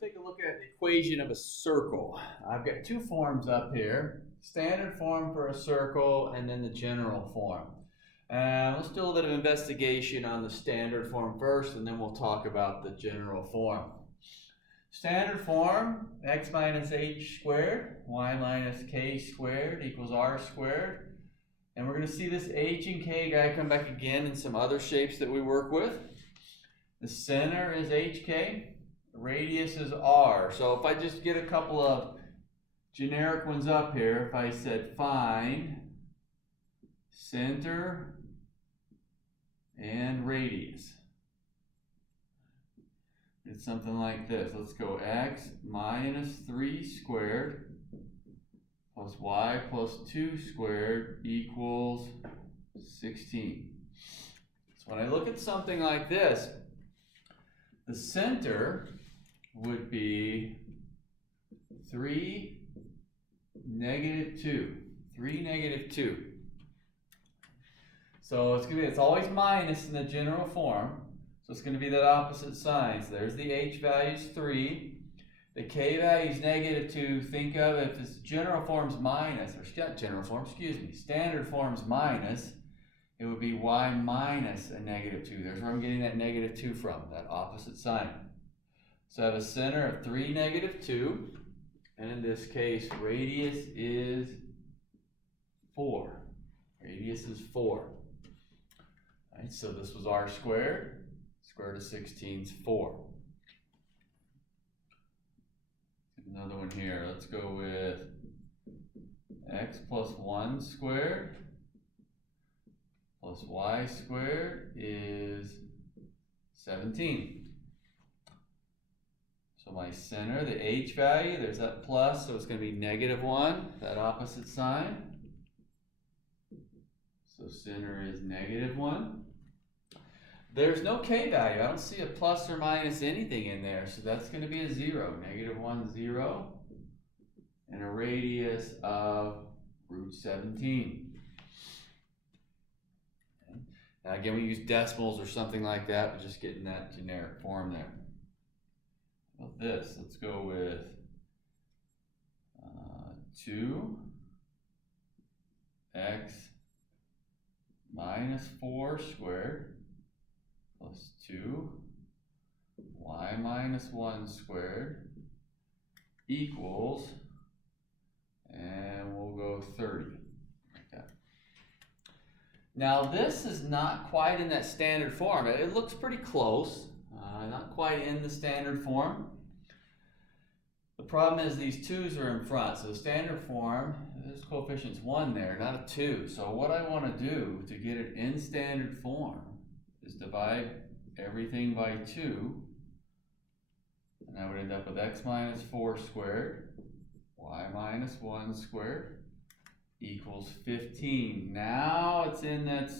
Take a look at the equation of a circle. I've got two forms up here. Standard form for a circle and then the general form. Let's do a little bit of investigation on the standard form first, and then we'll talk about the general form. Standard form, x minus h squared, y minus k squared equals r squared. And we're going to see this h and k guy come back again in some other shapes that we work with. The center is hk. Radius is r. So if I just get a couple of generic ones up here, if I said find center and radius, it's something like this. Let's go x minus 3 squared plus y plus 2 squared equals 16. So when I look at something like this, the center would be 3, negative 2. 3, negative 2. So it's always minus in the general form. So it's going to be that opposite sign. So there's the h value is 3. The k value is negative 2. Think of if it's general form's minus, or standard form's minus, it would be y minus a negative 2. There's where I'm getting that negative 2 from, that opposite sign. So I have a center of 3, negative 2, and in this case, radius is 4. Radius is 4. All right, so this was r squared. Square root of 16 is 4. Another one here. Let's go with x plus 1 squared plus y squared is 17. So my center, the h value, there's that plus, so it's going to be negative 1, that opposite sign. So center is negative 1. There's no k value. I don't see a plus or minus anything in there, so that's going to be a 0. Negative 1, 0. And a radius of root 17. Okay. Now again, we use decimals or something like that, but just getting that generic form there. Well, this, let's go with 2x minus 4 squared plus 2y minus 1 squared equals, and we'll go 30. Like that. Now this is not quite in that standard form. It looks pretty close. Not quite in the standard form. The problem is these 2's are in front. So the standard form, this coefficient's 1 there, not a 2. So what I want to do to get it in standard form is divide everything by 2. And I would end up with x minus 4 squared, y minus 1 squared equals 15. Now it's in that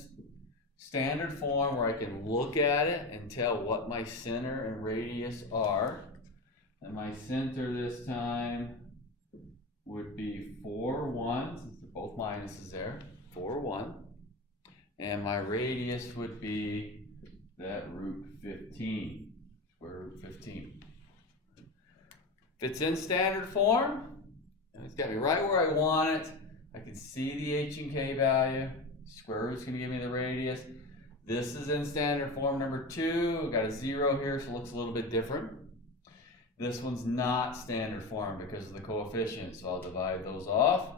standard form where I can look at it and tell what my center and radius are. And my center this time would be 4, 1, since they're both minuses there, 4, 1. And my radius would be that root 15, square root 15. If it's in standard form, and it's got me right where I want it, I can see the h and k value. Square root's going to give me the radius. This is in standard form number 2. We've got a 0 here, so it looks a little bit different. This one's not standard form because of the coefficients, so I'll divide those off.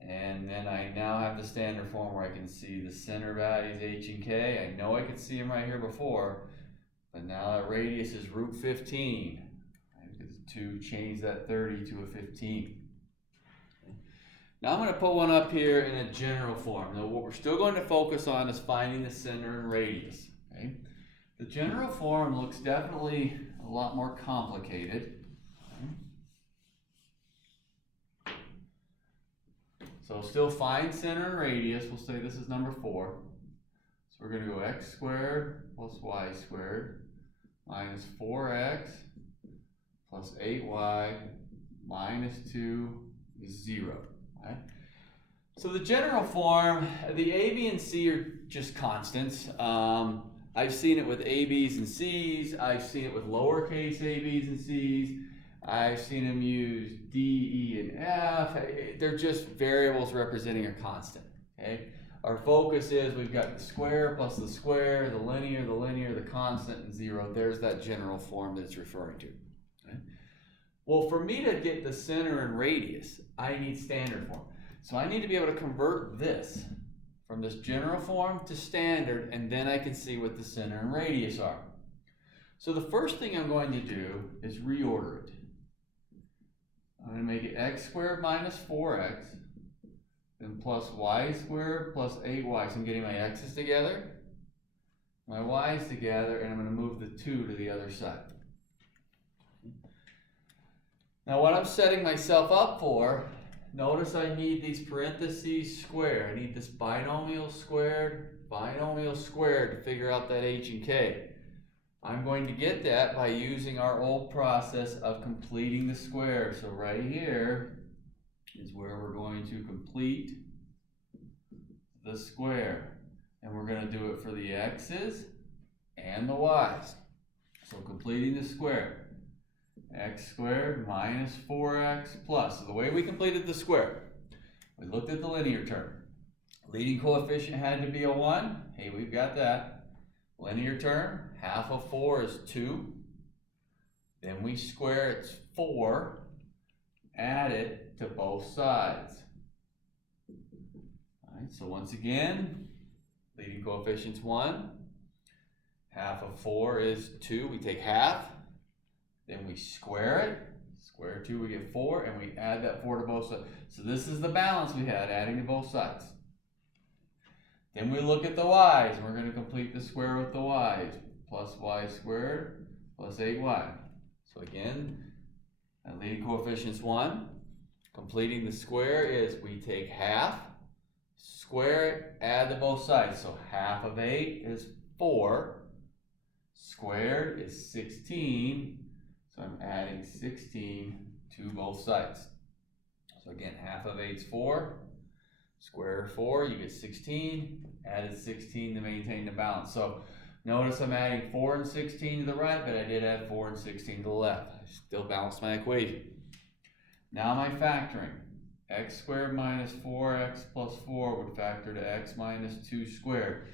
And then I now have the standard form where I can see the center values h and k. I know I could see them right here before, but now that radius is root 15. Because 2 change that 30 to a 15. Now I'm going to put one up here in a general form. Now what we're still going to focus on is finding the center and radius. Okay? The general form looks definitely a lot more complicated. Okay? So still find center and radius. We'll say this is number 4. So we're going to go x squared plus y squared minus 4x plus 8y minus 2 is 0. Right. So the general form, the a, b, and c are just constants. I've seen it with A, B's, and C's. I've seen it with lowercase a, B's, and C's. I've seen them use D, E, and F. They're just variables representing a constant, okay? Our focus is we've got the square plus the square, the linear, the constant, and 0. There's that general form that it's referring to. Okay? Well, for me to get the center and radius, I need standard form. So I need to be able to convert this from this general form to standard, and then I can see what the center and radius are. So the first thing I'm going to do is reorder it. I'm going to make it x squared minus 4x, then plus y squared plus 8y. So I'm getting my x's together, my y's together, and I'm going to move the 2 to the other side. Now what I'm setting myself up for, notice I need these parentheses squared. I need this binomial squared to figure out that h and k. I'm going to get that by using our old process of completing the square. So right here is where we're going to complete the square. And we're going to do it for the x's and the y's. So completing the square. X squared minus 4x plus. So the way we completed the square, we looked at the linear term. Leading coefficient had to be a 1. Hey, we've got that. Linear term, half of 4 is 2. Then we square it's 4. Add it to both sides. All right, so once again, leading coefficient's 1. Half of 4 is 2. We take half. Then we square it. Square 2, we get 4. And we add that 4 to both sides. So this is the balance we had, adding to both sides. Then we look at the y's, and we're going to complete the square with the y's. Plus y squared plus 8y. So again, that leading coefficient's 1. Completing the square is we take half, square it, add to both sides. So half of 8 is 4. Squared is 16. So I'm adding 16 to both sides. So again, half of 8 is 4. Square 4, you get 16, added 16 to maintain the balance. So notice I'm adding 4 and 16 to the right, but I did add 4 and 16 to the left. I still balanced my equation. Now my factoring. X squared minus 4x plus 4 would factor to x minus 2 squared.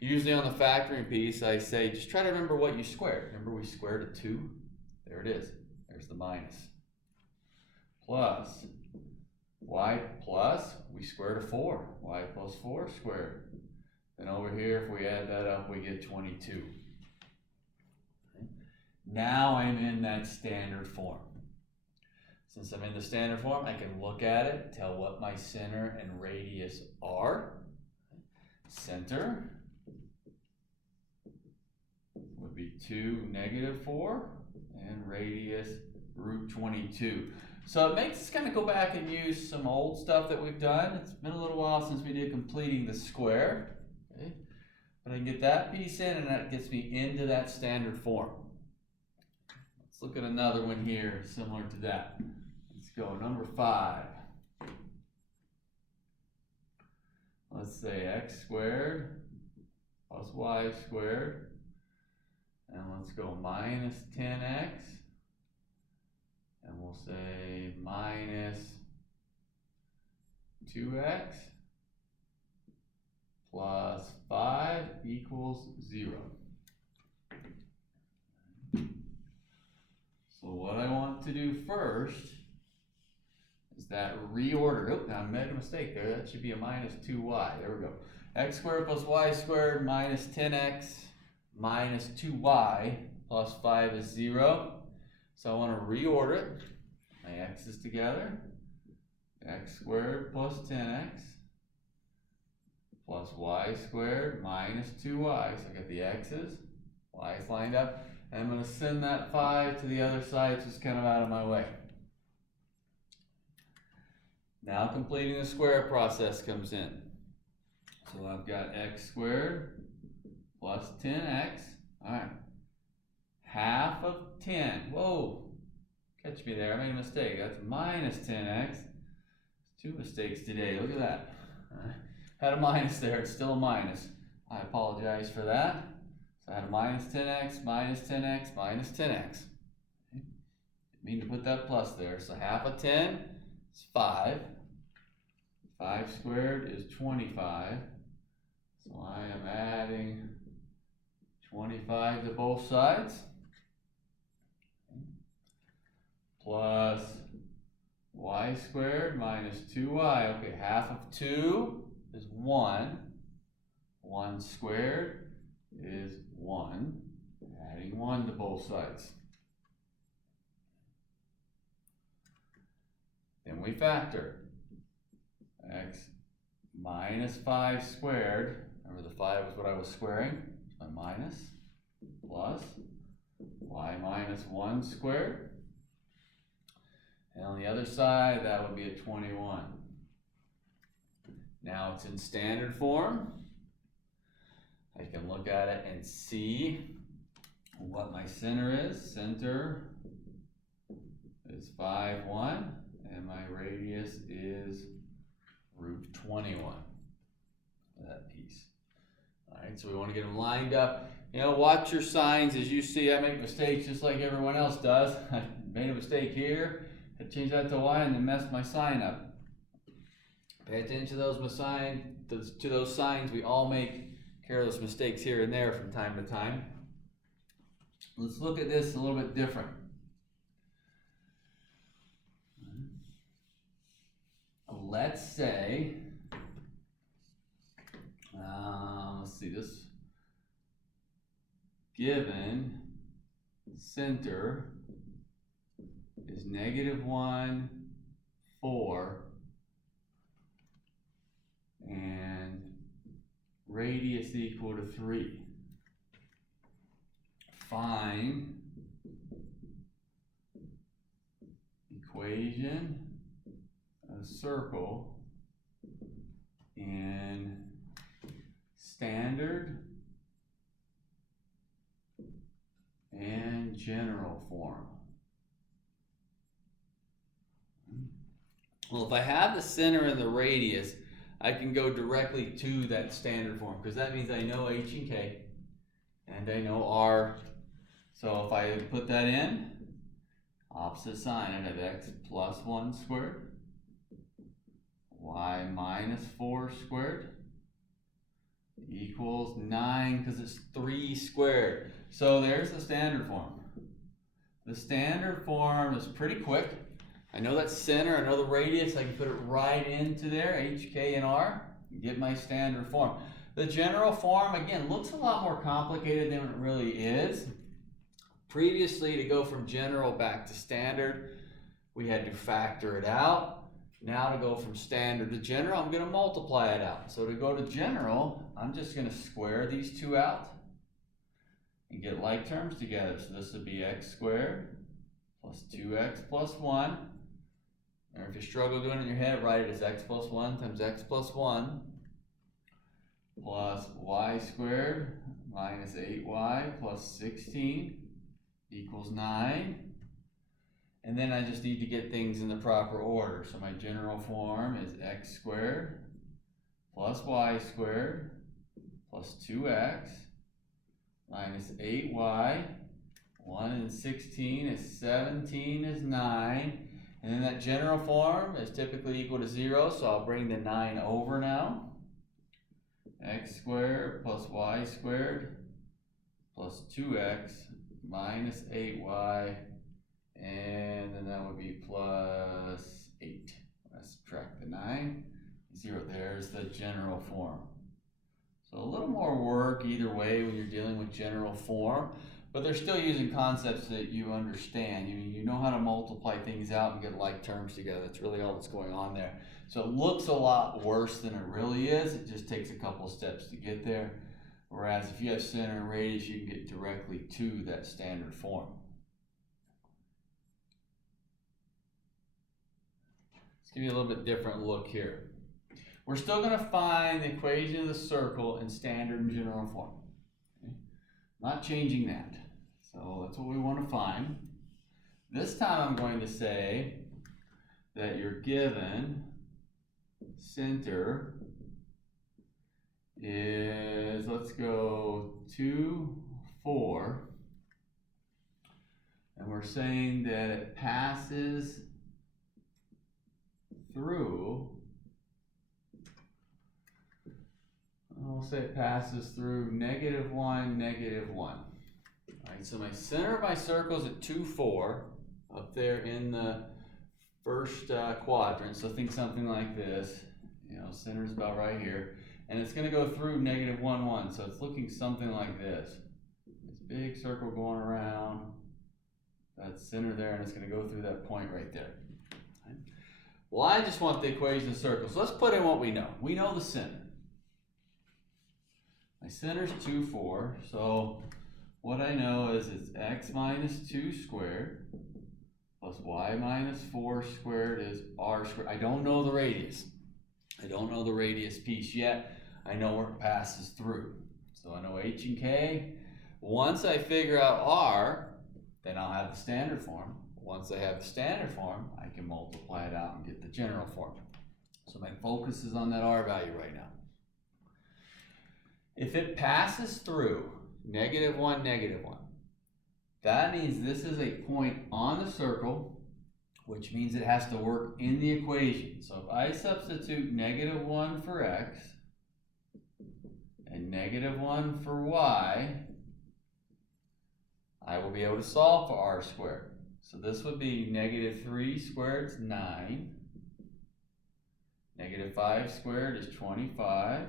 Usually on the factoring piece, I say, just try to remember what you squared. Remember we squared a 2? There it is. There's the minus. Plus y plus, we squared a 4. Y plus 4 squared. Then over here, if we add that up, we get 22. Okay. Now I'm in that standard form. Since I'm in the standard form, I can look at it, tell what my center and radius are. Center would be 2, negative 4, and radius, root 22. So it makes us kind of go back and use some old stuff that we've done. It's been a little while since we did completing the square. Okay? But I can get that piece in, and that gets me into that standard form. Let's look at another one here similar to that. Let's go, number 5. Let's say x squared plus y squared. And let's go minus 10x. And we'll say minus 2x plus 5 equals 0. So what I want to do first is that reorder. Oh, now I made a mistake there. That should be a minus 2y. There we go. X squared plus y squared minus 10x minus 2y plus 5 is 0. So I want to reorder it. My x's together. X squared plus 10x plus y squared minus 2y. So I got the x's, y's lined up. And I'm going to send that 5 to the other side, so it's kind of out of my way. Now completing the square process comes in. So I've got x squared plus 10x. All right. Half of 10. Whoa. Catch me there. I made a mistake. That's minus 10x. 2 mistakes today. Look at that. All right. Had a minus there. It's still a minus. I apologize for that. So I had a minus 10x, minus 10x, minus 10x. Didn't mean to put that plus there. So half of 10 is 5. 5 squared is 25. So I am adding 25 to both sides. Plus y squared minus 2y. Okay, half of 2 is 1. 1 squared is 1. Adding 1 to both sides. Then we factor. X minus 5 squared. Remember the 5 was what I was squaring. My minus. Plus y minus 1 squared. And on the other side, that would be a 21. Now it's in standard form. I can look at it and see what my center is. Center is 5, 1, and my radius is root 21 for that piece. All right, so we want to get them lined up. You know, watch your signs. As you see, I make mistakes just like everyone else does. I made a mistake here. I changed that to y and then messed my sign up. Pay attention to those signs. We all make careless mistakes here and there from time to time. Let's look at this a little bit different. Let's say, let's see, this given center is -1, 4, and radius equal to 3. Find equation of a circle in standard and general form. Well, if I have the center and the radius, I can go directly to that standard form because that means I know h and k and I know r. So if I put that in, opposite sign, I have x plus 1 squared, y minus 4 squared equals 9 because it's 3 squared. So there's the standard form. The standard form is pretty quick. I know that center, I know the radius, I can put it right into there, h, k, and r, and get my standard form. The general form, again, looks a lot more complicated than it really is. Previously, to go from general back to standard, we had to factor it out. Now to go from standard to general, I'm going to multiply it out. So to go to general, I'm just going to square these two out and get like terms together. So this would be x squared plus 2x plus 1. Or if you struggle doing it in your head, write it as x plus 1 times x plus 1 plus y squared minus 8y plus 16 equals 9. And then I just need to get things in the proper order. So my general form is x squared plus y squared plus 2x minus 8y. 1 and 16 is 17 is 9. And then that general form is typically equal to 0, so I'll bring the 9 over now. X squared plus y squared plus 2x minus 8y, and then that would be plus 8. Let's subtract the 9. 0, there's the general form. So a little more work either way when you're dealing with general form. But they're still using concepts that you understand. You know how to multiply things out and get like terms together. That's really all that's going on there. So it looks a lot worse than it really is. It just takes a couple steps to get there. Whereas if you have center and radius, you can get directly to that standard form. Let's give you a little bit different look here. We're still going to find the equation of the circle in standard and general form. Okay? Not changing that. So that's what we want to find. This time I'm going to say that your given center is, let's go 2, 4. And we're saying that it passes through, I'll say it passes through -1, -1. All right, so my center of my circle is at 2, 4, up there in the first quadrant. So think something like this. You know, center's about right here. And it's going to go through -1, 1. So it's looking something like this. This big circle going around. That center there, and it's going to go through that point right there. Okay. Well, I just want the equation of circles. So let's put in what we know. We know the center. My center's 2, 4. So what I know is it's x minus 2 squared plus y minus 4 squared is r squared. I don't know the radius. I don't know the radius piece yet. I know where it passes through. So I know h and k. Once I figure out r, then I'll have the standard form. Once I have the standard form, I can multiply it out and get the general form. So my focus is on that r value right now. If it passes through -1, -1, that means this is a point on the circle, which means it has to work in the equation. So if I substitute -1 for x and -1 for y, I will be able to solve for r squared. So this would be -3 squared is 9. -5 squared is 25,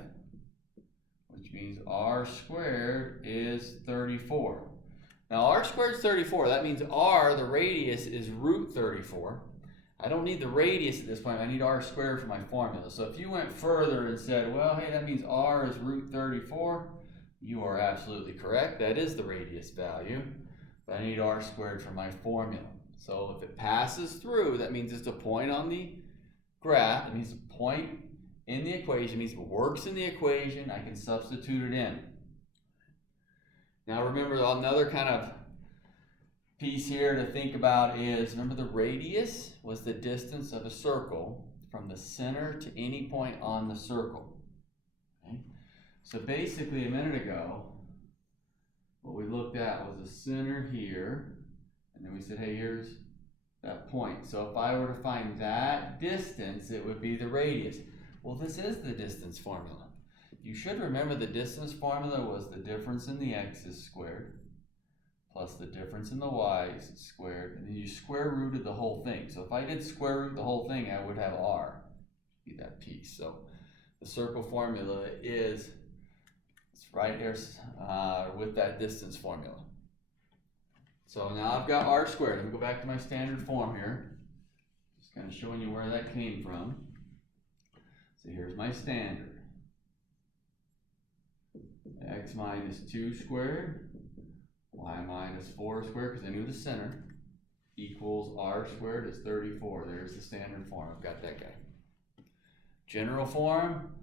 which means r squared is 34. Now r squared is 34. That means r, the radius, is root 34. I don't need the radius at this point. I need r squared for my formula. So if you went further and said, well, hey, that means r is root 34, you are absolutely correct. That is the radius value. But I need r squared for my formula. So if it passes through, that means it's a point on the graph. It means a point in the equation. It means it works in the equation. I can substitute it in. Now remember, another kind of piece here to think about is, remember the radius was the distance of a circle from the center to any point on the circle. Okay? So basically a minute ago, what we looked at was the center here, and then we said, hey, here's that point. So if I were to find that distance, it would be the radius. Well, this is the distance formula. You should remember the distance formula was the difference in the x's squared plus the difference in the y's squared, and then you square rooted the whole thing. So if I did square root the whole thing, I would have r be that piece. So the circle formula is right there with that distance formula. So now I've got r squared. Let me go back to my standard form here. Just kind of showing you where that came from. So here's my standard. X minus 2 squared, y minus 4 squared, because I knew the center, equals r squared is 34. There's the standard form. I've got that guy. General form,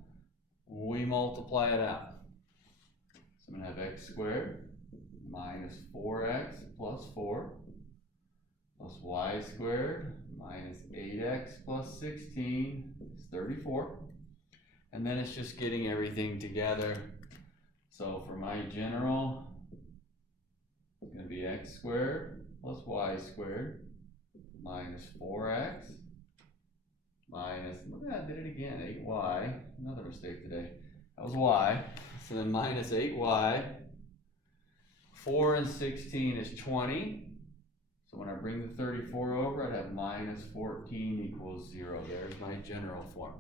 we multiply it out. So I'm going to have x squared minus 4x plus 4 plus y squared minus 8x plus 16 is 34. And then it's just getting everything together. So for my general, it's going to be x squared plus y squared minus 4x minus, look at that, I did it again, 8y, another mistake today. That was y. So then minus 8y. 4 and 16 is 20. So when I bring the 34 over, I'd have minus 14 equals 0. There's my general form.